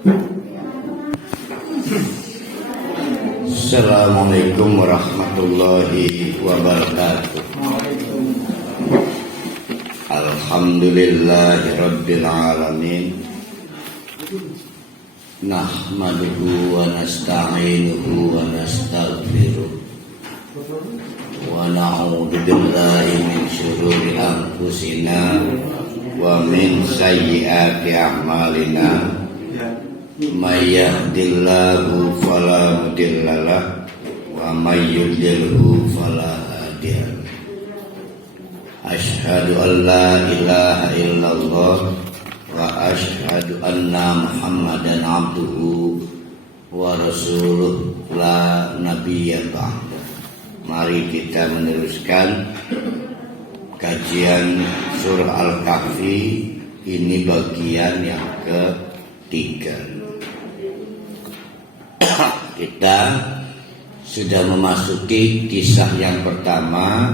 Assalamualaikum warahmatullahi wabarakatuh. Alhamdulillahirabbil alamin. Nahmaduhu wa nasta'inuhu wa nastaghfiruh. Wa na'udzu billahi min syururi anfusina wa min sayyiati a'malina. May yahdihillahu fala mudhillalah wa may yudlilhu fala hadiyalah. Asyhadu an la ilaha illallah wa asyhadu anna Muhammadan abduhu wa rasuluh la nabiyya ba'da. Mari kita meneruskan kajian surah Al-Kahfi. Ini bagian yang ketiga. Kita sudah memasuki kisah yang pertama,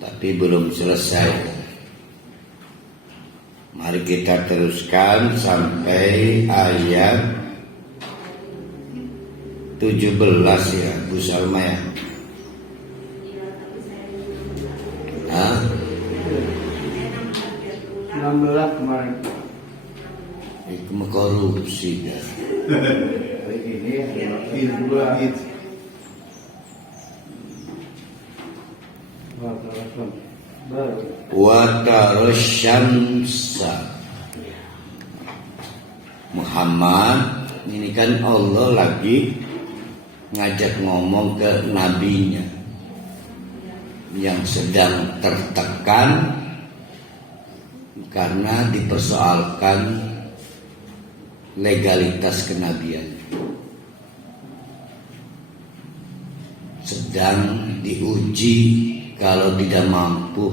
tapi belum selesai. Mari kita teruskan sampai ayat 17 ya, Bu Salma ya. 16 kemarin. Itu korupsi ya. Wa tarosyamsa. Muhammad ini kan Allah lagi ngajak ngomong ke nabinya yang sedang tertekan karena dipersoalkan legalitas kenabian, sedang diuji. Kalau tidak mampu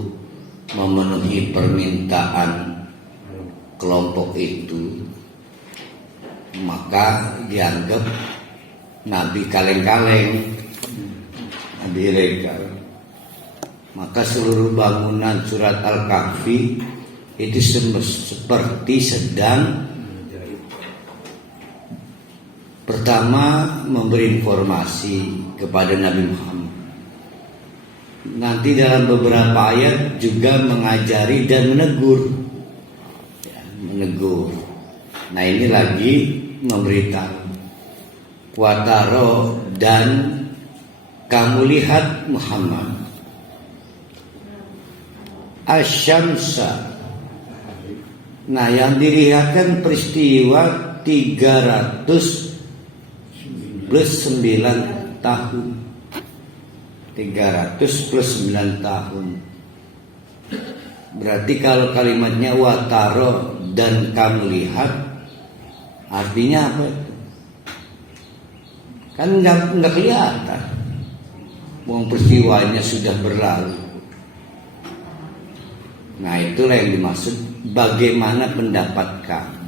memenuhi permintaan kelompok itu, maka dianggap nabi kaleng-kaleng, nabi ilegal. Maka seluruh bangunan surat Al-Kahfi itu seperti sedang pertama memberi informasi kepada Nabi Muhammad. Nanti dalam beberapa ayat juga mengajari dan menegur ya, menegur. Nah ini lagi memberitahu. Wataro, dan kamu lihat Muhammad, asyamsa. Nah yang dilihatkan peristiwa 300 plus 9 tahun. 300 plus 9 tahun. Berarti kalau kalimatnya wataro dan kamu lihat, artinya apa? Kan nggak kelihatan. Wong peristiwanya sudah berlalu. Nah itulah yang dimaksud. Bagaimana pendapat kamu?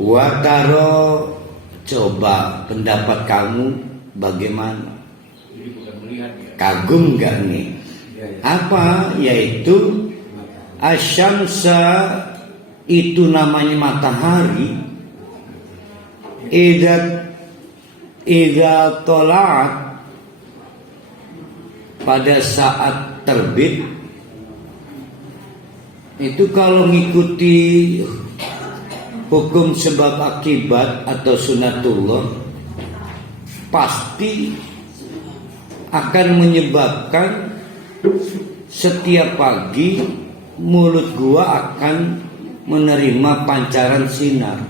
Wataro, coba pendapat kamu bagaimana? Kagum gak nih? Apa? Yaitu asyamsa, itu namanya matahari. Idza tola'at, pada saat terbit. Itu kalau mengikuti hukum sebab akibat atau sunatullah, pasti akan menyebabkan setiap pagi mulut gua akan menerima pancaran sinar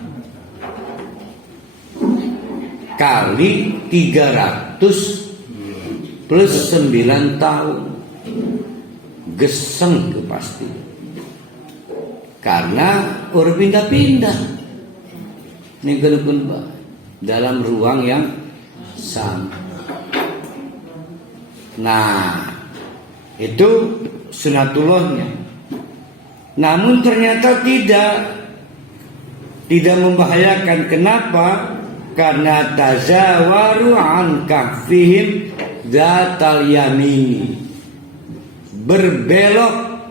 kali 300 plus 9 tahun. Geseng itu pasti, karena orang pindah-pindah nih dalam ruang yang sama. Nah itu sunatullahnya. Namun ternyata tidak membahayakan. Kenapa? Karena tazawaru an kahfihim zatal yamini, berbelok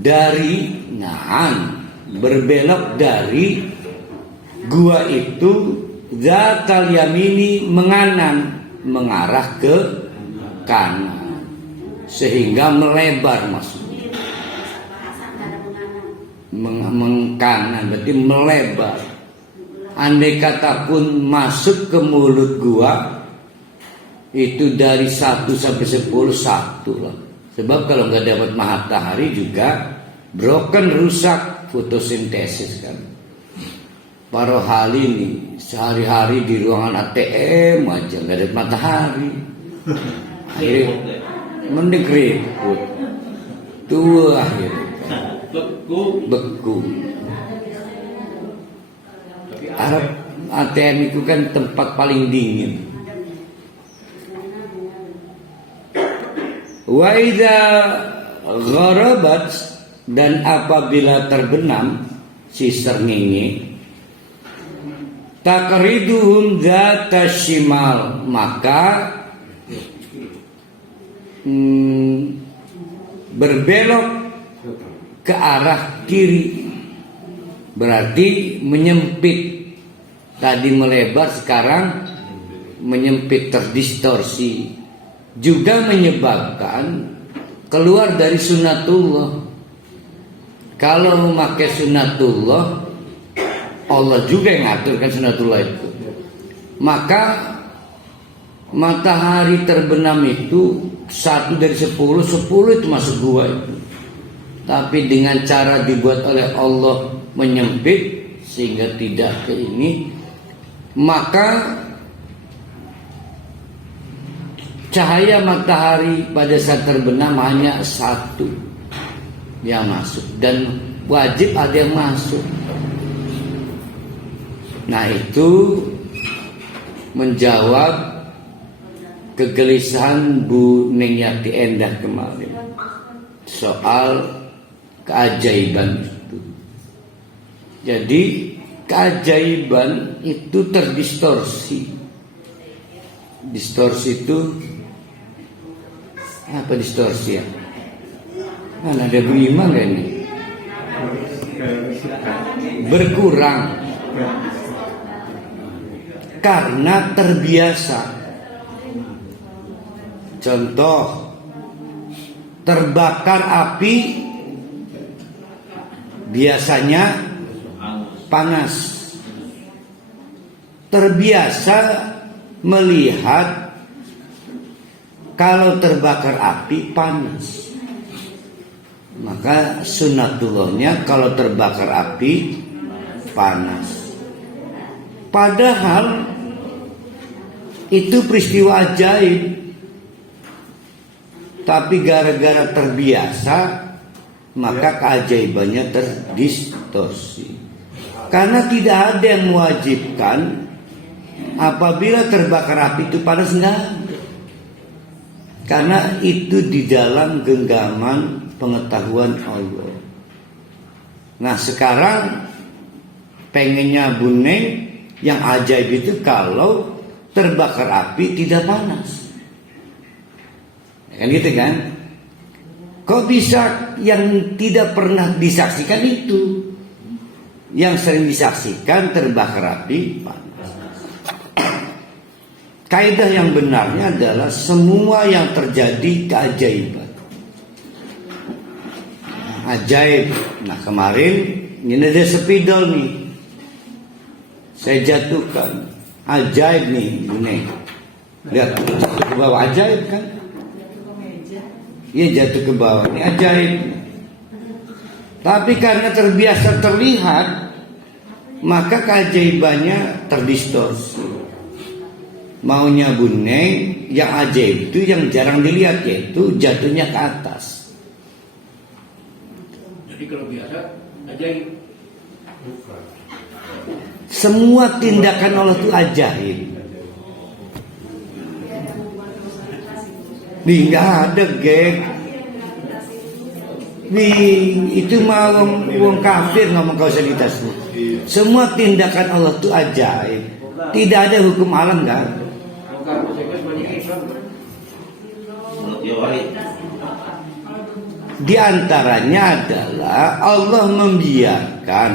dari berbelok dari gua itu zatal yamini mengarah ke kanan sehingga melebar maksudnya. Mengkanan berarti melebar. Andai kata pun masuk ke mulut gua itu dari 1 sampai 10 1 lah. Sebab kalau nggak dapat matahari juga broken, rusak fotosintesis kan. Para hal ini sehari-hari di ruangan ATM aja nggak ada matahari, akhirnya mending keriput tua, akhirnya beku. Arab ATM itu kan tempat paling dingin. Wa idza gharabat, dan apabila terbenam si srengenge, takriduhum zata shimal, maka berbelok ke arah kiri, berarti menyempit. Tadi melebar, sekarang menyempit, terdistorsi, juga menyebabkan keluar dari sunnatullah. Kalau memakai sunnatullah, Allah juga yang ngaturkan sunnatullah itu. Maka matahari terbenam itu 1 dari 10 itu masuk gua itu. Tapi dengan cara dibuat oleh Allah menyempit sehingga tidak ke ini, maka cahaya matahari pada saat terbenam hanya 1 yang masuk, dan wajib ada yang masuk. Nah, itu menjawab kegelisahan Bu Ningtyati Endah kemarin soal keajaiban itu. Jadi keajaiban itu terdistorsi. Distorsi itu apa distorsi ya? Mana ada Bu Ima nggak ini? Berkurang karena terbiasa. Contoh, terbakar api biasanya panas. Terbiasa melihat kalau terbakar api panas, maka sunnatullahnya kalau terbakar api panas. Padahal itu peristiwa ajaib, tapi gara-gara terbiasa maka keajaibannya terdistorsi. Karena tidak ada yang mewajibkan apabila terbakar api itu panas, enggak. Karena itu di dalam genggaman pengetahuan Allah. Nah, sekarang pengennya Bu Neng yang ajaib itu kalau terbakar api tidak panas. Kan gitu kan? Kok bisa yang tidak pernah disaksikan itu? Yang sering disaksikan terbakar api panas. Kaidah yang benarnya adalah semua yang terjadi keajaiban. Ajaib. Nah, kemarin ini ada spidol nih, saya jatuhkan. Ajaib nih, ini. Lihat, jatuh ke bawah, ajaib kan? Iya, jatuh ke bawah, ini ajaib. Tapi karena terbiasa terlihat, maka keajaibannya terdistorsi. Maunya Bu Neng, yang ajaib itu yang jarang dilihat, yaitu jatuhnya ke atas. Jadi kalau biasa ajaib. Semua tindakan Allah itu ajaib. Nih nggak ada geng. Nih itu mau wong kafir ngomong kausalitas. Semua tindakan Allah itu ajaib. Tidak ada hukum alam kan? Di antaranya adalah Allah membiarkan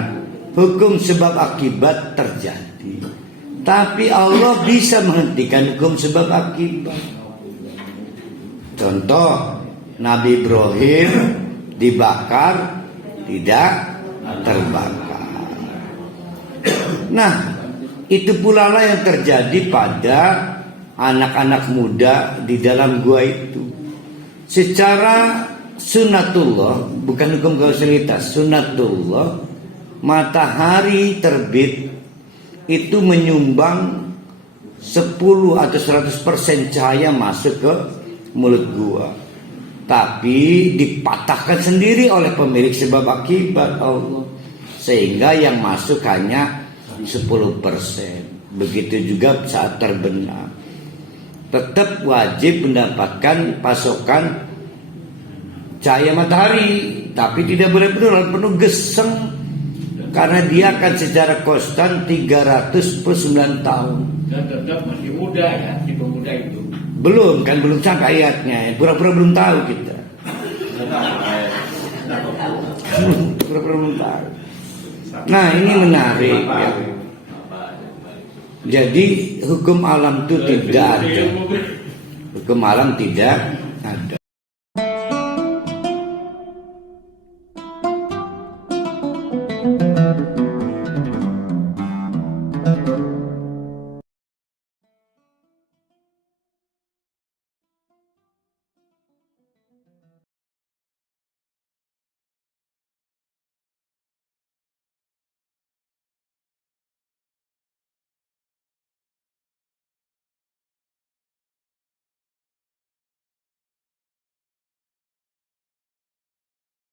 hukum sebab akibat terjadi, tapi Allah bisa menghentikan hukum sebab akibat. Contoh, Nabi Ibrahim dibakar, tidak terbakar. Nah, itu pula lah yang terjadi pada anak-anak muda di dalam gua itu. Secara sunnatullah, bukan hukum kausalitas, sunnatullah, matahari terbit itu menyumbang 10 atau 100% cahaya masuk ke mulut gua. Tapi dipatahkan sendiri oleh pemilik sebab akibat Allah, sehingga yang masuk hanya 10%. Begitu juga saat terbenam, tetap wajib mendapatkan pasokan cahaya matahari, tapi tidak boleh penuh geseng, karena dia akan secara konstan 309 tahun. Dan tetap masih muda ya, si pemuda itu. Belum sampai ayatnya, pura-pura belum tahu kita. Pura-pura belum tahu. Nah, ini menarik ya. Jadi hukum alam itu tidak ada. Hukum alam tidak